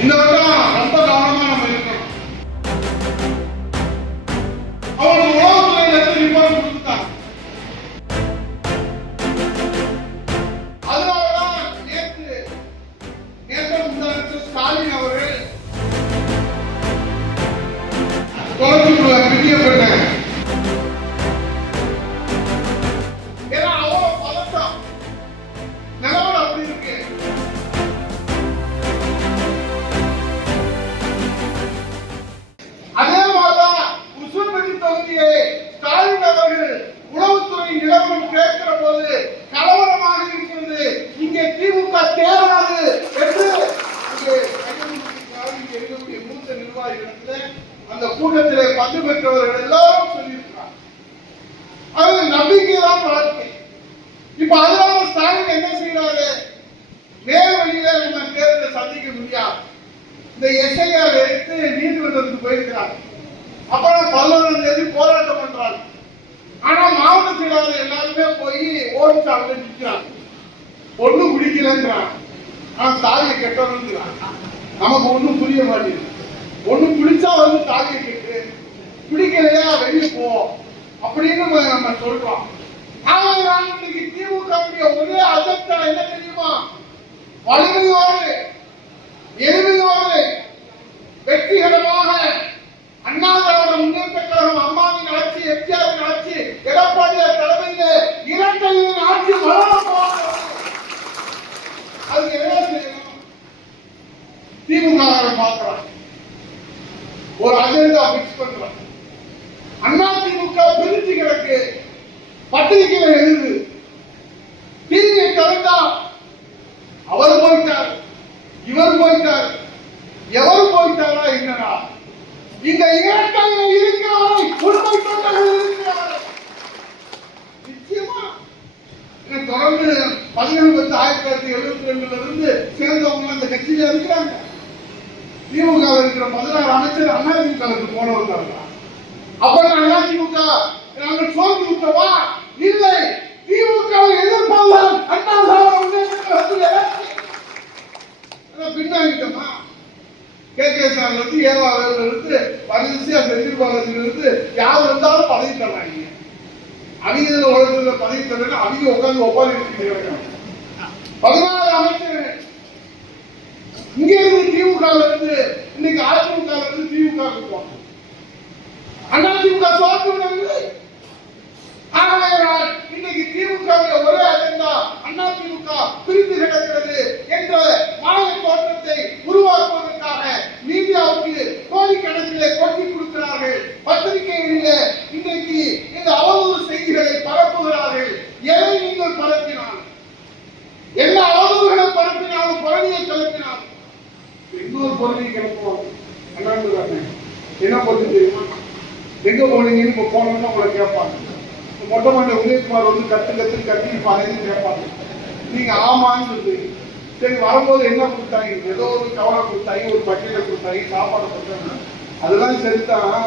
இந்த வருடம் ரொம்ப கவனமா நம்ம இருக்கணும். அவங்களுக்கு உளவுத்துறையில இருந்து ரிப்போர்ட் கொடுத்துட்டாங்க. அதனாலதான் நேற்று முந்தானத்து ஸ்டாலின் அவர்கள் தொடர்புக்குள்ள பிடிக்க போயிட்டாங்க. ஏன்னா அவ்வளவு பதட்டம் நிலவரம் அப்படி இருக்கு. அதே மாதிரிதான் உசுர்பட்டி தொகுதியை ஸ்டாலின் அவர்கள் உளவுத்துறை நிலவரம் கேட்கிற போது கலவரமாக இருக்கிறது, இங்கே திமுக தேராது என்று இருக்கக்கூடிய மூத்த நிர்வாகிகள் அந்த கூட்டத்திலே பங்கு பெற்றவர்கள் எல்லாரும் சொல்லியிருக்கிறார். அது நம்பிக்கைதான் வாழ்க்கை. இப்ப அதனால ஸ்டாலின் என்ன செய்யறாரு? நேர் வழியில நம்ம தேர்தலை சந்திக்க முடியாது. இந்த எஸ்ஐஆர் எடுத்து நீதிமன்றத்துக்கு போயிருக்கிறார். அப்புறம் 11ஆம் தேதி போராட்டம் பண்றாங்க. ஆனா மாவட்ட செயலாளர் எல்லாருமே போய் ஓடிச்சாங்க நிற்கிறாங்க. ஒண்ணும் பிடிக்கலங்கிறான். ஆனா தாலியை கெட்டவங்கிறான். நமக்கு ஒண்ணும் புரிய மாட்டேங்குது. ஒண்ணும் பிடிச்சா வந்து தாலியை கெட்டு, பிடிக்கலையா வெளியே போ அப்படின்னு நம்ம சொல்றோம். இன்னைக்கு திமுக ஒரே அஜெண்டா என்ன தெரியுமா? வலிமையோடு எளிமையோடு வெற்றிகரமாக அண்ணா திராவிட முன்னேற்ற கழகம் அம்மாவின் ஆட்சி, எம்ஜிஆரின் ஆட்சி, எடப்பாடியார் தலைமையில இரட்டையின் ஆட்சி வளரப்போகிறது. அதுக்கு என்ன செய்யணும்? திமுக பார்க்கிறான், ஒரு அஜெண்டா பிக்ஸ் பண்றான். அண்ணா திமுக பிரிச்சு கிடக்கு, பத்திரிகையில எழுது, டிவியை திறந்தா அவர் போயிட்டார், இவர் போயிட்டார், எவர் போயிட்டாரா என்னடா? இந்த இரட்டையில் இருக்கிறவரை உண்மை தொண்டர்கள் இருக்கிறார்கள். நிச்சயமா தொடர்ந்து 17/10/1972 இருந்து சேர்ந்தவங்க அந்த கட்சியில இருக்கிறாங்க. திமுக இருக்கிற 16 அமைச்சர் அதிமுக போனவங்க. அப்ப அதிமுக நாங்கள் சோர்ந்து விட்டவா? இல்லை, திமுக எதிர்ப்பாளர் அண்ணா பின்னாங்கிட்டமா KK-சார்ல இருந்து ஏவாவில இருந்து வரிசையா செந்தில்பாலாஜில இருந்து யார் இருந்தாலும் பதவி தர்றாங்க. அவங்க உலகத்துல பதவி தர்றாங்க. அவங்க உட்கார்ந்து ஒப்பாரி வச்சுக்கிறாங்க. 16 அமைச்சர் இங்க இருந்து திமுக இருந்து இன்னைக்கு அதிமுக இருந்து திமுக இருக்கும். அதிமுக சோர்ந்து விடவில்லை. இன்னைக்கு திமுக ஒரே அஜெண்டா அதிமுக பிரிந்து கிடக்கிறது என்ற மாய தோற்றத்தை உருவாக்குவதற்காக மீடியாவுக்கு கோடிக்கணக்கிலே கொட்டி கொடுக்கிறார்கள். பத்திரிகைகளிலே இன்றைக்கு இந்த அவதூறு செய்திகளை பரப்புகிறார்கள். எதை நீங்கள் பரப்பினால், என்ன அவதூறுகளை பரப்பினாலும், புறணியை கிளப்பினாலும் இன்னொரு பொருளை கிளப்புவாங்க. என்ன பொருள் தெரியுமா? எங்க போனீங்கன்னு இப்ப போனோம்னா உங்களை கேட்பாங்க. மொட்டை மண்டை உதயகுமார் வந்து கத்திருப்பாங்க கேட்பாங்க. நீங்க ஆமான்னு சொல்றீங்க. சரி, வரும்போது என்ன கொடுத்தாங்க? ஏதோ ஒரு கவலை கொடுத்தாங்க, ஒரு பட்டியலை கொடுத்தாங்க, சாப்பாடு கொடுத்தாங்க. அதெல்லாம் சரிதான்.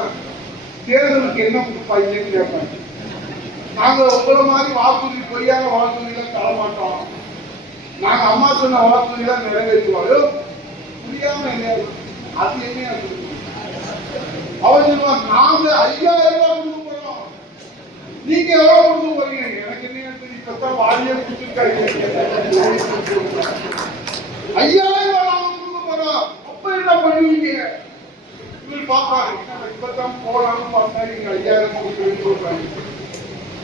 தேர்தலுக்கு என்ன கொடுப்பாங்கன்னு கேட்பாங்க. நாங்க உங்களை மாதிரி வாக்குறுதி, பொய்யான வாக்குறுதிலாம் தர மாட்டோம். நாங்க அம்மா சொன்ன வாக்குறுதிலாம் நிறைவேற்றுவோம். புரியாம என்ன அது என்ன அவர் சொல்லுவாங்க, நாங்க 5000 ரூபாய் கொடுக்க போறோம், நீங்க எவ்வளவு கொடுக்க போறீங்க? எனக்கு என்ன தெரியும், இப்பதான் வாரியே கொடுத்துருக்காங்க. 5000 ரூபாய் நாங்க கொடுக்க போறோம். அப்ப என்ன பண்ணுவீங்க? இவர் பாப்பாரு, இப்பதான் போலான்னு பார்த்தா நீங்க 5000 கொடுக்குறேன்னு சொல்றாங்க.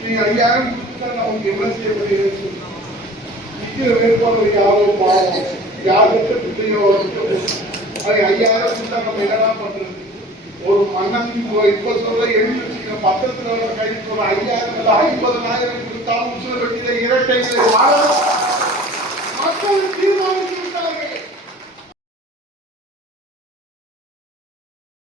நீங்க 5000 கொடுத்துட்டா நான் உங்களுக்கு எவ்வளவு செய்ய முடியுதுன்னு சொன்னா, நிக்கிற வேட்பாளர் யாரோ பாவம், யாருக்கு பிள்ளையோ அது 5000 கொடுத்தா நம்ம என்னதான் பண்றது? ஒரு மன்னன் இப்ப சொல்ற எழுதி வச்சுக்க பத்திரத்துல கைது சொல்ற 5000 50,000 கொடுத்தாலும் உசுர வெட்டியில இரட்டை